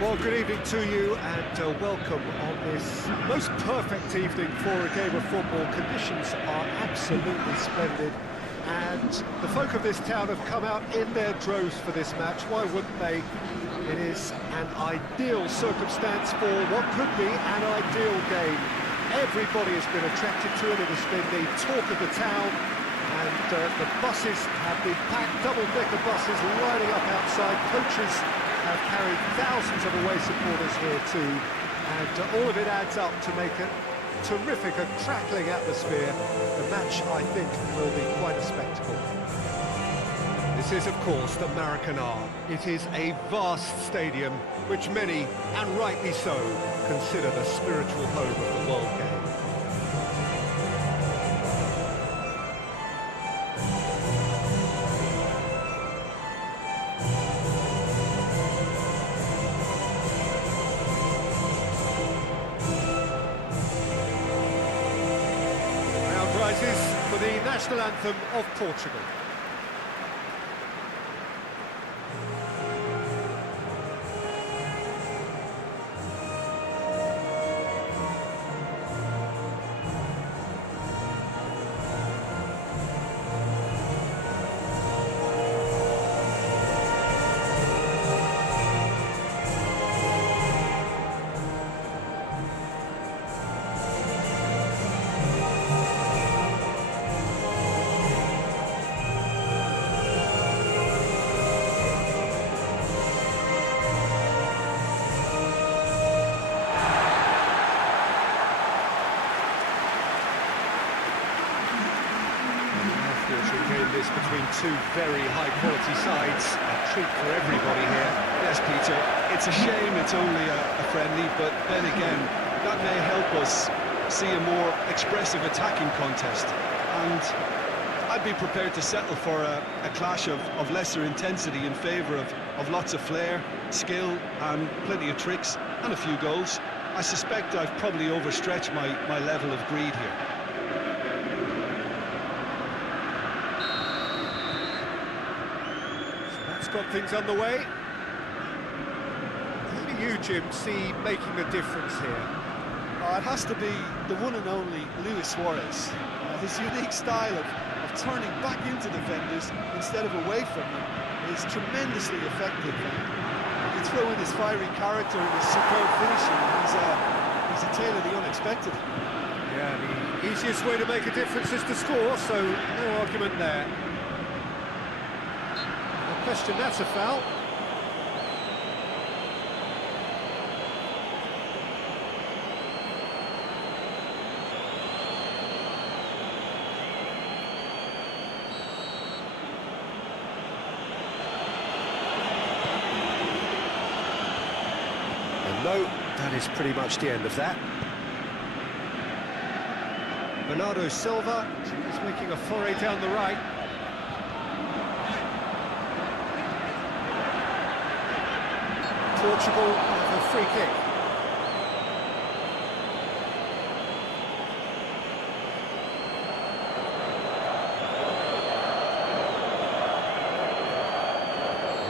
Well, good evening to you and welcome on this most perfect evening for a game of football. Conditions are absolutely splendid and the folk of this town have come out in their droves for this match. Why wouldn't they? It is an ideal circumstance for what could be an ideal game. Everybody has been attracted to it. It has been the talk of the town, and the buses have been packed, double-decker buses lining up outside. Coaches have carried thousands of away supporters here too, and all of it adds up to make a terrific, a crackling atmosphere. The match, I think, will be quite a spectacle. This is, of course, the Maracanã. It is a vast stadium, which many, and rightly so, consider the spiritual home of the world game. For the national anthem of Portugal. This between two very high-quality sides, a treat for everybody here. Yes, Peter, it's a shame it's only a friendly, but then again, that may help us see a more expressive attacking contest. And I'd be prepared to settle for a clash of lesser intensity in favour of lots of flair, skill, and plenty of tricks, and a few goals. I suspect I've probably overstretched my level of greed here. Got things underway. Who do you, Jim, see making the difference here? It has to be the one and only Luis Suarez. His unique style of turning back into defenders instead of away from them is tremendously effective. You throw in his fiery character and his superb finishing, he's a tale of the unexpected. Yeah, the easiest way to make a difference is to score, so no argument there. Question, that's a foul. And no, that is pretty much the end of that. Bernardo Silva is making a foray down the right. Portugal have a free kick.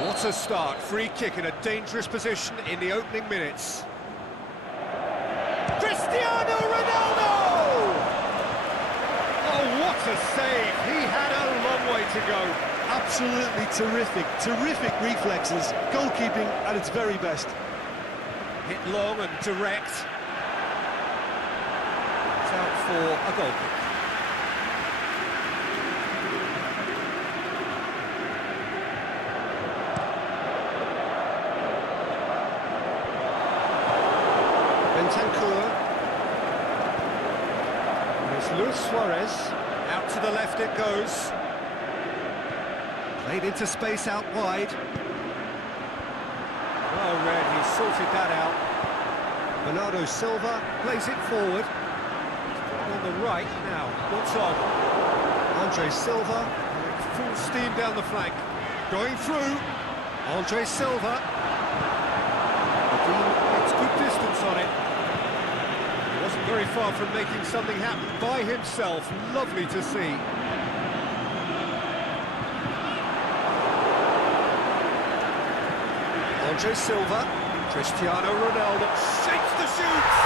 What a start. Free kick in a dangerous position in the opening minutes. Cristiano Ronaldo! Oh, what a save. He had a long way to go. Absolutely terrific reflexes, goalkeeping at its very best. Hit long and direct. It's out for a goal kick. Bentancur. There's Luis Suarez. Out to the left it goes. Played into space out wide. Well read, he sorted that out. Bernardo Silva plays it forward. On the right now, what's on? Andre Silva, full steam down the flank. Going through. Andre Silva. It's good distance on it. He wasn't very far from making something happen by himself. Lovely to see. Andre Silva. Cristiano Ronaldo shapes the shoots!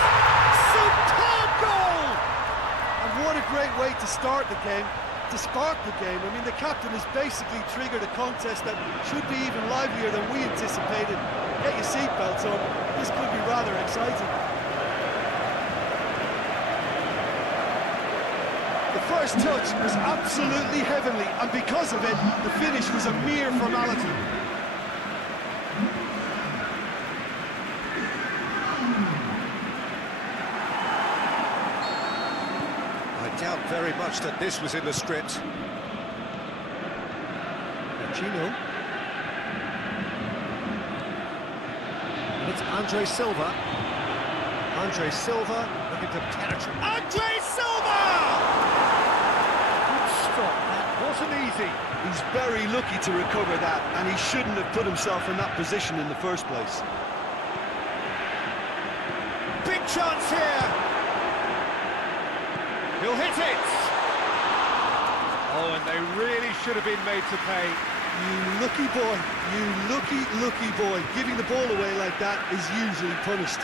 Superb goal! And what a great way to start the game, to spark the game. I mean, the captain has basically triggered a contest that should be even livelier than we anticipated. Get your seatbelts on, this could be rather exciting. The first touch was absolutely heavenly, and because of it, the finish was a mere formality. I doubt very much that this was in the script. Gino. And it's Andre Silva. Andre Silva looking to penetrate. Andre Silva! Good stop, that wasn't easy. He's very lucky to recover that, and he shouldn't have put himself in that position in the first place. Big chance here. He'll hit it. Oh, and they really should have been made to pay. You lucky boy, you lucky boy. Giving the ball away like that is usually punished.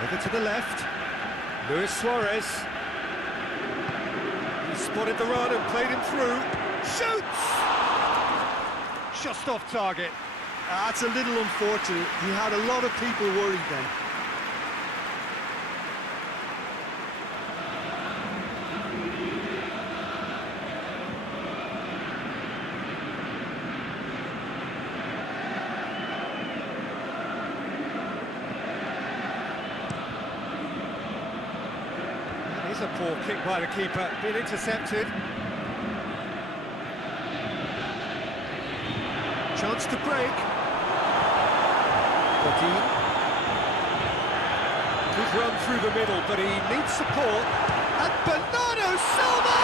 Over to the left. Luis Suarez. He spotted the run and played him through. Shoots! Just off target. That's a little unfortunate. He had a lot of people worried then. It's a poor kick by the keeper, been intercepted. Chance to break. Dekhein. Good run through the middle, but he needs support. And Bernardo Silva!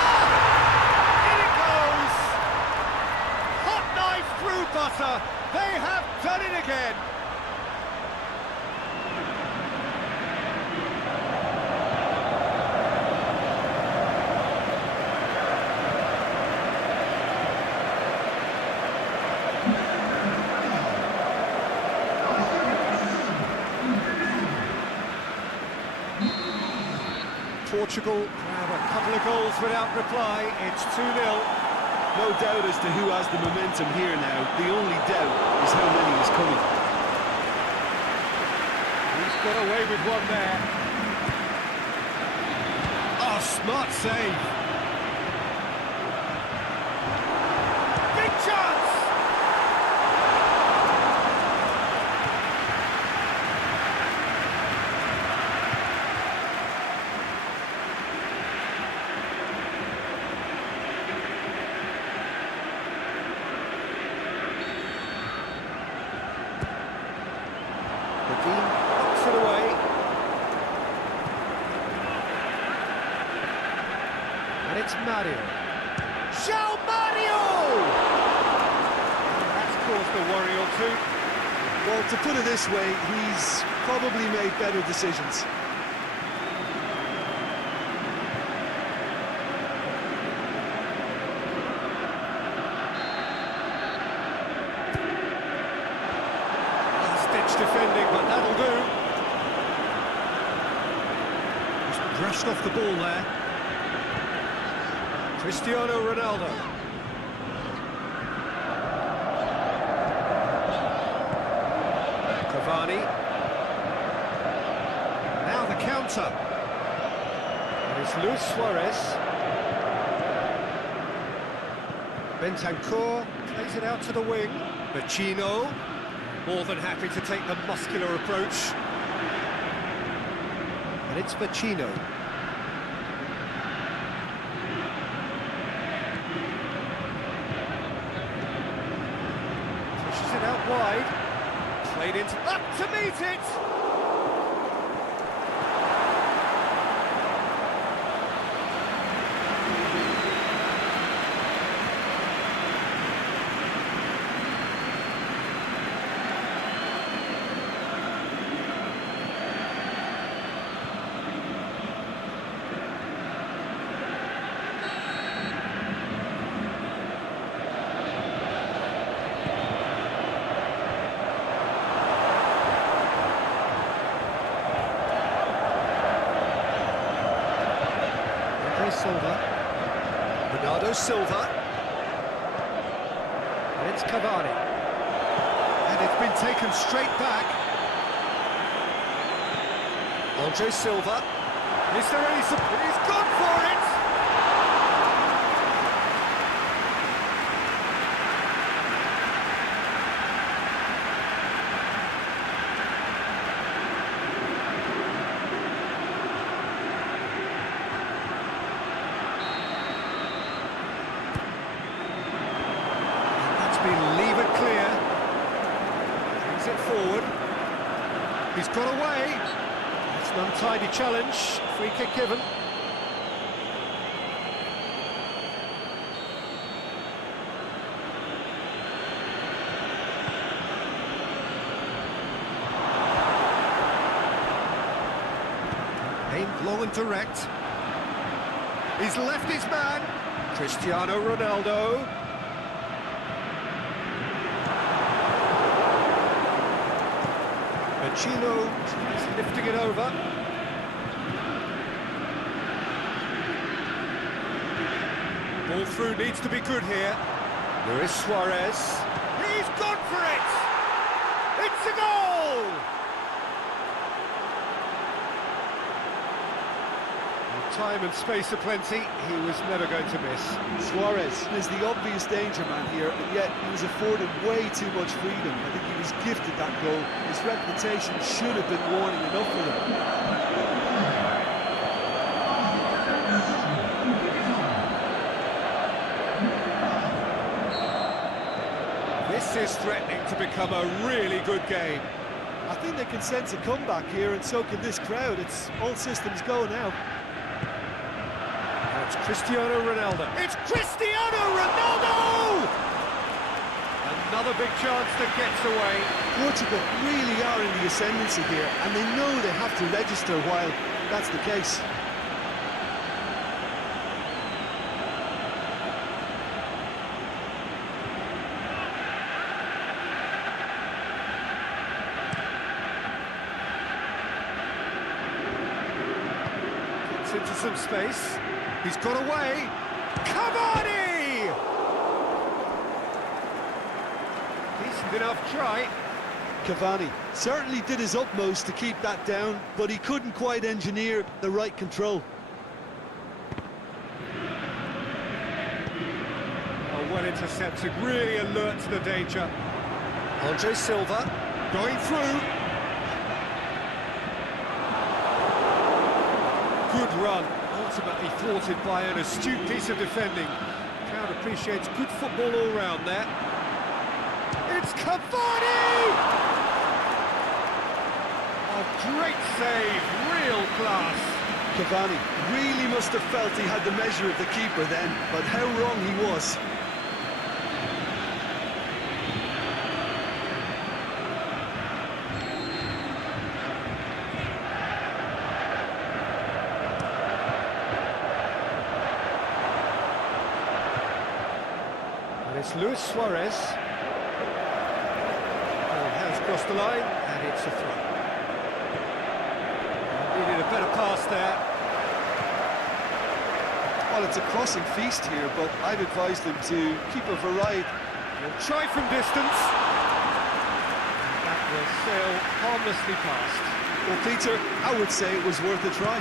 In it goes! Hot knife through butter. They have done it again. Portugal have a couple of goals without reply. It's 2-0. No doubt as to who has the momentum here now. The only doubt is how many is coming. He's got away with one there. Oh, smart save. Big chance! Dekhein knocks it away. And it's Mario. João Mario! That's caused a worry or two. Well, to put it this way, he's probably made better decisions. Last-ditch defending, but that'll do. Just brushed off the ball there. Cristiano Ronaldo. Cavani. Now the counter. And it's Luis Suarez. Bentancur plays it out to the wing. Vecino, more than happy to take the muscular approach. And it's Vecino. Pushes it out wide. Played into... Up to meet it! Silva. Bernardo Silva. And it's Cavani. And it's been taken straight back. Andre Silva. Is there any support? He's gone for it! Leave it clear. Brings it forward. He's got away. It's an untidy challenge. Free kick given. Aimed long and direct. He's left his man. Cristiano Ronaldo. Chino is lifting it over. Ball through needs to be good here. Luis Suarez. He's gone for it! It's a goal! With time and space aplenty, he was never going to miss. Suarez is the obvious danger man here, and yet he was afforded way too much freedom. I think he was gifted that goal. His reputation should have been warning enough for him. This is threatening to become a really good game. I think they can sense a comeback here, and so can this crowd. It's all systems go now. That's Cristiano Ronaldo. It's Cristiano Ronaldo! Another big chance that gets away. Portugal really are in the ascendancy here, and they know they have to register while that's the case. Gets into some space. He's got away. Cavani! Decent enough try. Cavani certainly did his utmost to keep that down, but he couldn't quite engineer the right control. Oh, well intercepted, really alert to the danger. Andre Silva going through. Good run, ultimately thwarted by an astute piece of defending. Crowd appreciates good football all round there. It's Cavani! A great save, real class. Cavani really must have felt he had the measure of the keeper then, but how wrong he was. And it's Luis Suarez. Oh, has crossed the line, and it's a throw. Needed a better pass there. Well, it's a crossing feast here, but I'd advise them to keep a variety. He'll try from distance. That will sail harmlessly past. Well, Peter, I would say it was worth a try.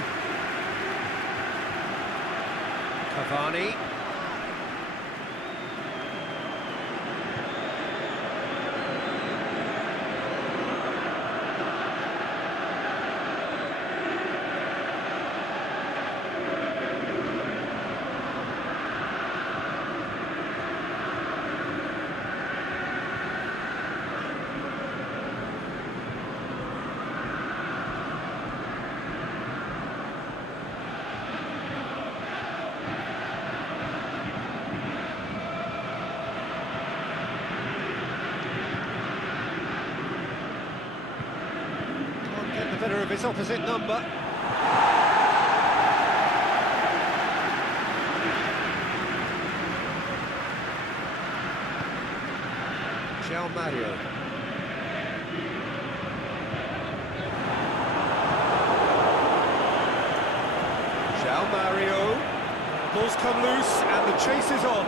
Cavani. Better of his opposite number. João Mario. João Mario. Ball's come loose and the chase is on.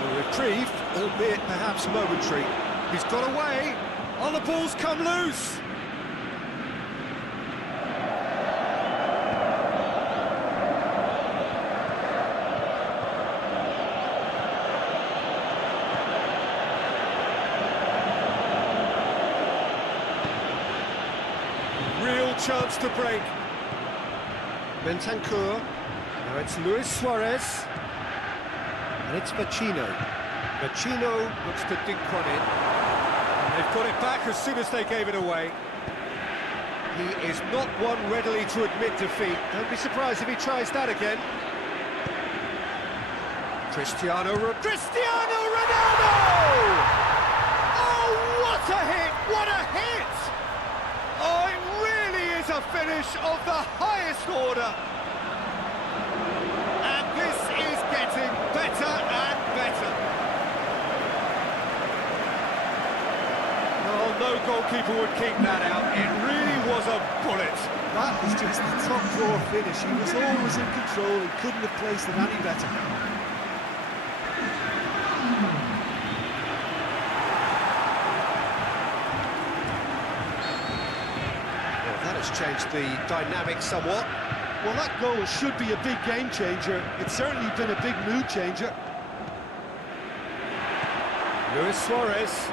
A reprieve, albeit perhaps momentary. He's got away. Oh, the ball's come loose. Real chance to break. Bentancur. Now it's Luis Suarez. And it's Vecino. Vecino looks to dink one in. And they've got it back as soon as they gave it away. He is not one readily to admit defeat. Don't be surprised if he tries that again. Cristiano Ronaldo! Oh, what a hit! What a hit! Oh, it really is a finish of the highest order. And this is getting better and better. Oh, no goalkeeper would keep that out. It really was a bullet. That was just a top drawer finish. He was always in control and couldn't have placed it any better. Well, that has changed the dynamic somewhat. Well, that goal should be a big game changer. It's certainly been a big mood changer. Luis Suarez.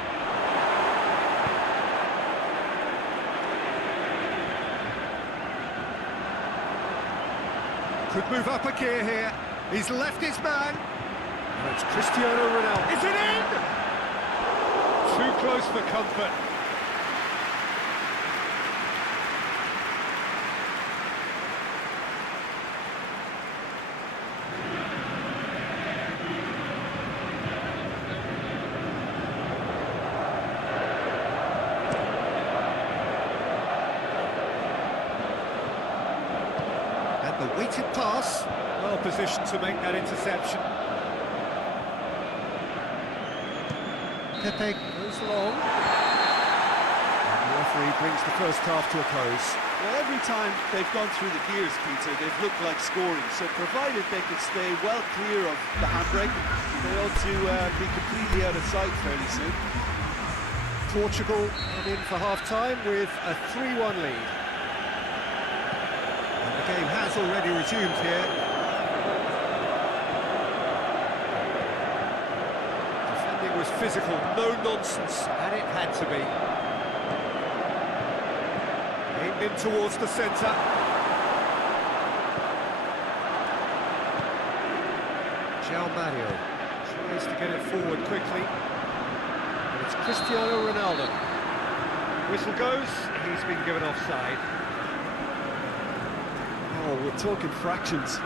Could move up a gear here. He's left his man. And it's Cristiano Ronaldo. Is it in? Too close for comfort. The weighted pass, well positioned to make that interception. Pepe goes long. And the referee brings the first half to a close. Well, every time they've gone through the gears, Peter, they've looked like scoring. So provided they can stay well clear of the handbrake, they ought to be completely out of sight fairly soon. Portugal come in for half-time with a 3-1 lead. The game has already resumed here. Defending was physical, no nonsense, and it had to be. Aimed in towards the centre. João Mario tries to get it forward quickly. And it's Cristiano Ronaldo. Whistle goes, he's been given offside. Oh, we're talking fractions.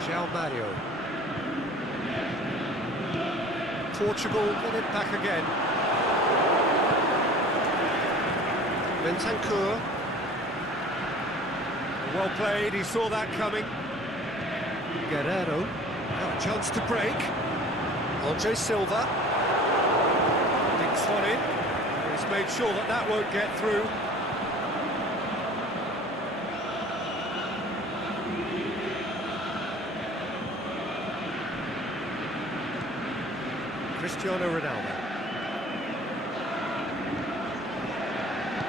João Mario. Portugal get it back again. Bentancur. Well played, he saw that coming. Guerrero, now a chance to break. Andre Silva. Dinks one in. He's made sure that that won't get through. Cristiano Ronaldo.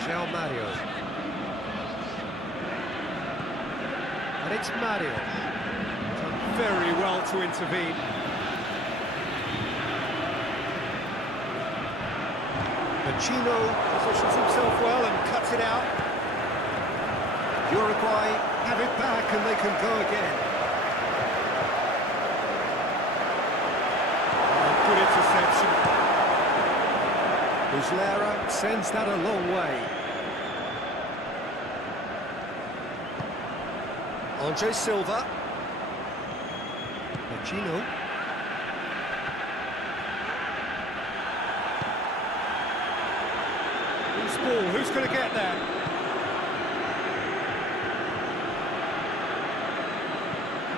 João Mario. And it's Mario. Very well to intervene. Vecino positions himself well and cuts it out. Uruguay have it back and they can go again. Oh, good interception. Muslera sends that a long way. Andre Silva. Vecino. Loose ball, who's going to get that?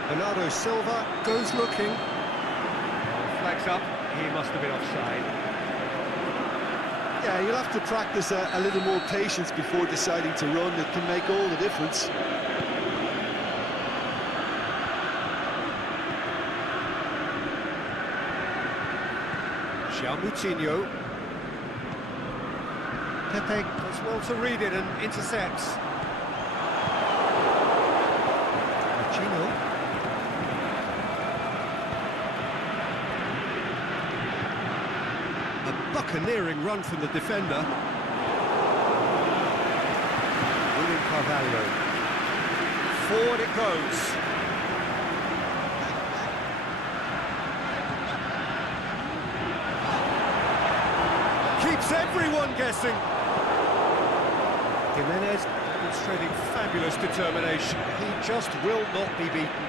Bernardo Silva goes looking. backs up, he must have been offside. Yeah, you'll have to practice a little more patience before deciding to run. It can make all the difference. Moutinho. Pepe does well to read it and intercepts. Moutinho. A buccaneering run from the defender. William Carvalho. Forward it goes. Keeps everyone guessing. Jimenez demonstrating fabulous determination. He just will not be beaten.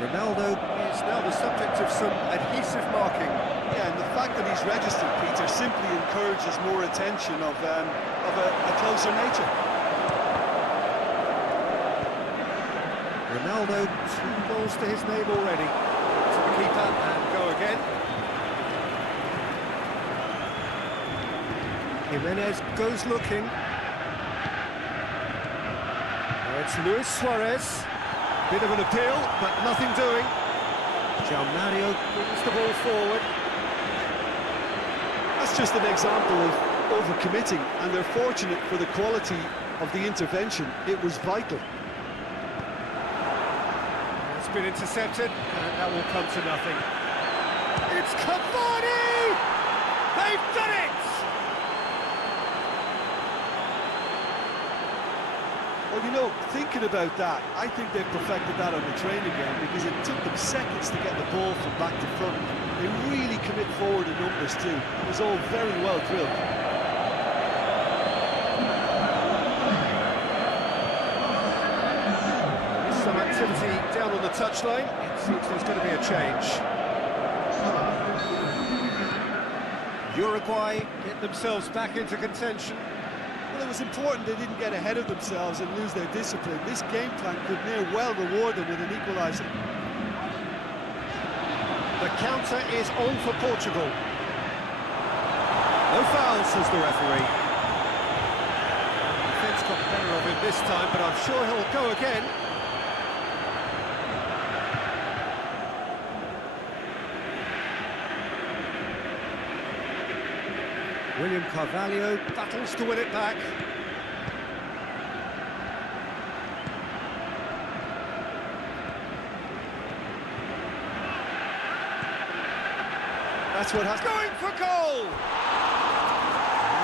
Ronaldo is now the subject of some adhesive marking. Yeah, and the fact that he's registered, Peter, simply encourages more attention of a closer nature. Ronaldo, 2 goals to his name already. To the keeper and go again. Jimenez goes looking. Now it's Luis Suarez. Bit of an appeal, but nothing doing. João Mario brings the ball forward. That's just an example of overcommitting, and they're fortunate for the quality of the intervention. It was vital. It's been intercepted, and that will come to nothing. It's Cavani! They've done it! Well, you know, thinking about that, I think they've perfected that on the training ground because it took them seconds to get the ball from back to front. They really commit forward in numbers too. It was all very well drilled. There's some activity down on the touchline. It seems there's going to be a change. Uruguay get themselves back into contention. Well, it was important they didn't get ahead of themselves and lose their discipline. This game plan could near well reward them with an equaliser. The counter is on for Portugal. No foul, says the referee. The defence got the better of him this time, but I'm sure he'll go again. William Carvalho battles to win it back. That's what has... Going for goal!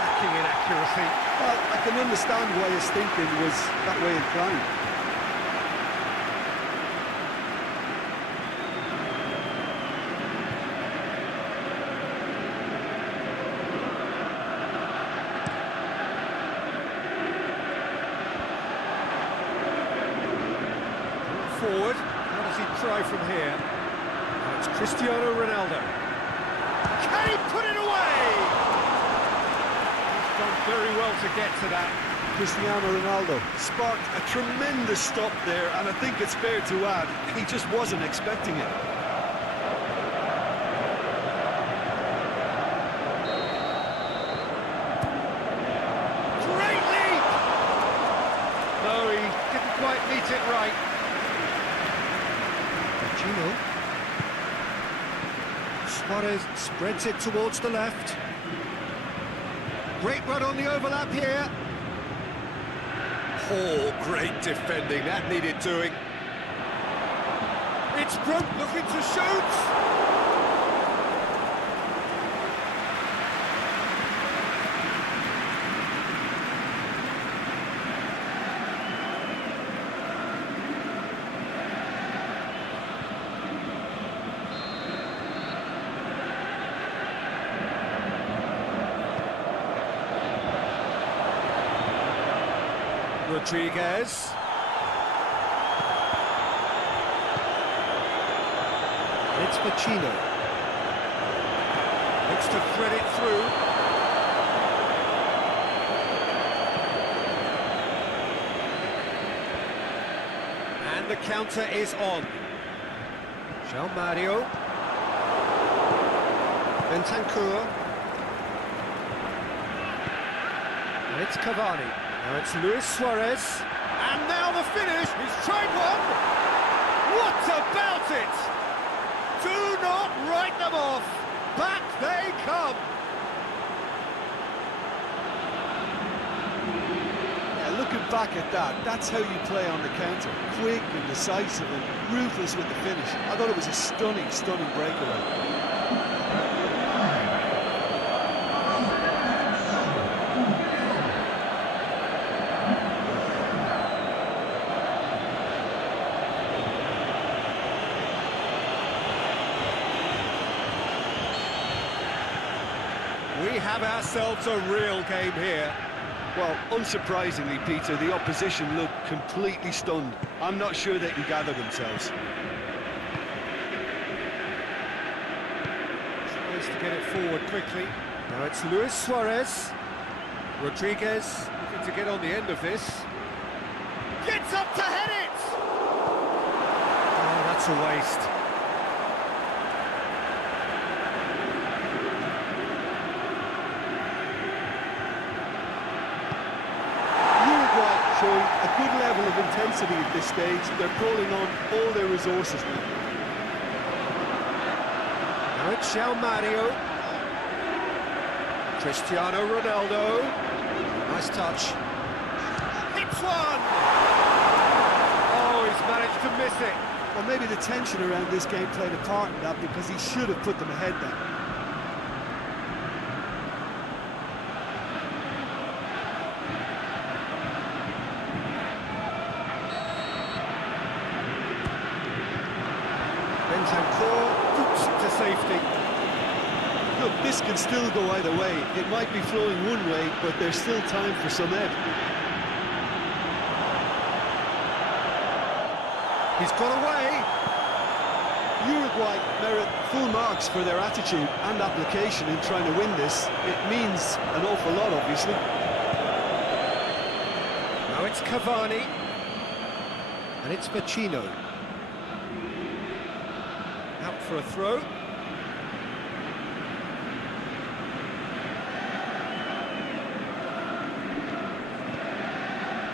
Lacking in accuracy. Well, I can understand why his thinking was that way inclined. Forward, how does he try from here? And it's Cristiano Ronaldo. Can he put it away? He's done very well to get to that. Cristiano Ronaldo sparked a tremendous stop there, and I think it's fair to add, he just wasn't expecting it. Great leap! No, he didn't quite meet it right. Gino. Suarez spreads it towards the left. Great run on the overlap here. Oh, great defending, that needed doing. It's Brook looking to shoot. Rodriguez. It's Pacino. Looks to thread it through. the counter is on. João Mario. Bentancur. And it's Cavani. Now it's Luis Suarez. And now the finish. He's tried one. What about it? Do not write them off. Back they come. Yeah, looking back at that, that's how you play on the counter. Quick and decisive and ruthless with the finish. I thought it was a stunning, stunning breakaway. We have ourselves a real game here. Well, unsurprisingly, Peter, the opposition looked completely stunned. I'm not sure they can gather themselves. Tries to get it forward quickly. Now it's Luis Suarez. Rodriguez looking to get on the end of this. Gets up to head it! Oh, that's a waste. Showing a good level of intensity at this stage. They're calling on all their resources now. Now it's João Mario. Cristiano Ronaldo. Nice touch. Hits one! Oh, he's managed to miss it. Well, maybe the tension around this game played a part in that, because he should have put them ahead then. Bentancur boots to safety. Look, this can still go either way. It might be flowing one way, but there's still time for some ebb. He's got away. Uruguay merit full marks for their attitude and application in trying to win this. It means an awful lot, obviously. Now it's Cavani. And it's Pacino. Out for a throw.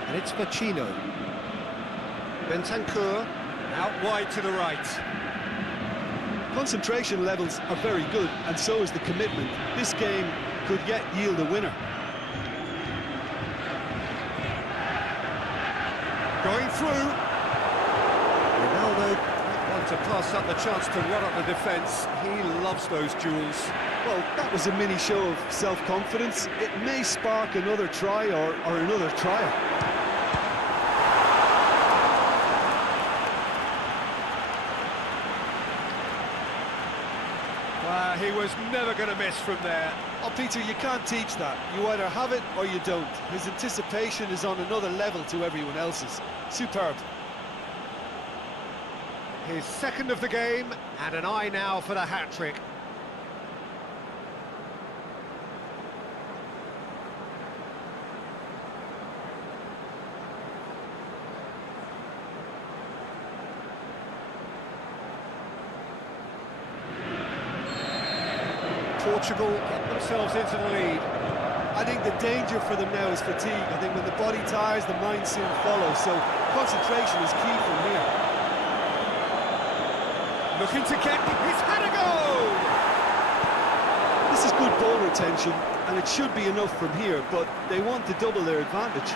And it's Pacino. Bentancur out wide to the right. Concentration levels are very good, and so is the commitment. This game could yet yield a winner. Going through. Ronaldo want to pass up the chance to run up the defence. He loves those duels. Well, that was a mini show of self-confidence. It may spark another try or another trial. He was never going to miss from there. Oh, Peter, you can't teach that. You either have it or you don't. His anticipation is on another level to everyone else's. Superb. His second of the game, and an eye now for the hat-trick. Portugal get themselves into the lead. I think the danger for them now is fatigue. I think when the body tires, the mind soon follows. So concentration is key from here. Looking to get, he's had a goal! This is good ball retention, and it should be enough from here, but they want to double their advantage.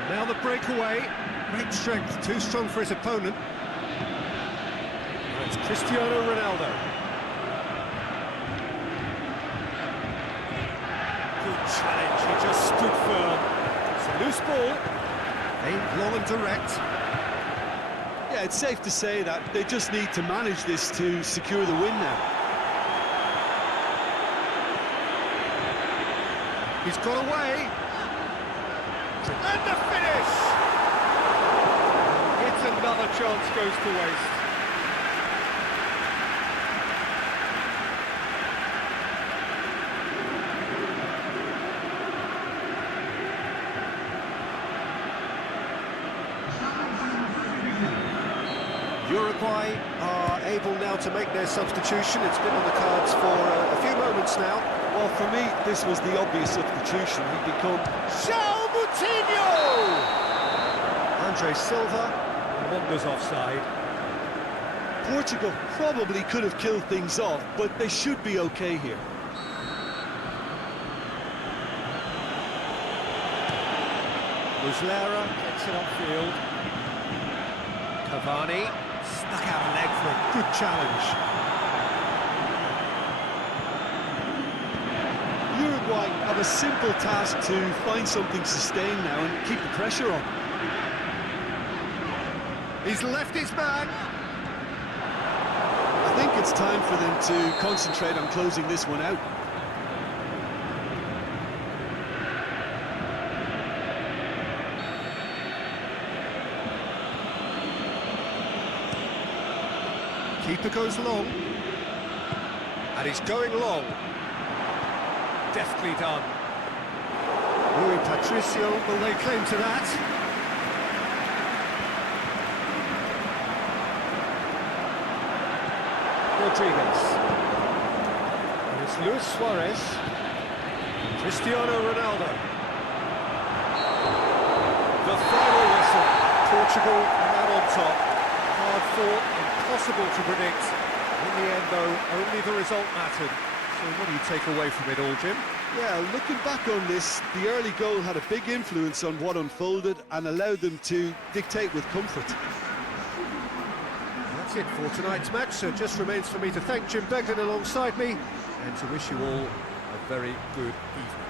And now the breakaway. Great strength, too strong for his opponent. And it's Cristiano Ronaldo. Good challenge, he just stood firm. It's a loose ball, aimed long and direct. Yeah, it's safe to say that they just need to manage this to secure the win now. He's got away. And the finish! Another chance goes to waste. Uruguay are able now to make their substitution. It's been on the cards for a few moments now. Well, for me, this was the obvious substitution. He become... João Moutinho! Andre Silva wanders offside. Portugal probably could have killed things off, but they should be okay here. Muslera gets it on field. Cavani stuck out a leg for a good challenge. Uruguay have a simple task to find something sustained now and keep the pressure on. He's left his man. I think it's time for them to concentrate on closing this one out. Keeper goes long. And he's going long. Deftly done. Rui Patricio will lay claim to that. Rodriguez. And it's Luis Suarez. Cristiano Ronaldo. The final whistle. Portugal now on top. Hard fought, impossible to predict. In the end, though, only the result mattered. So what do you take away from it all, Jim? Yeah, looking back on this, the early goal had a big influence on what unfolded and allowed them to dictate with comfort. That's it for tonight's match, so it just remains for me to thank Jim Begden alongside me and to wish you all a very good evening.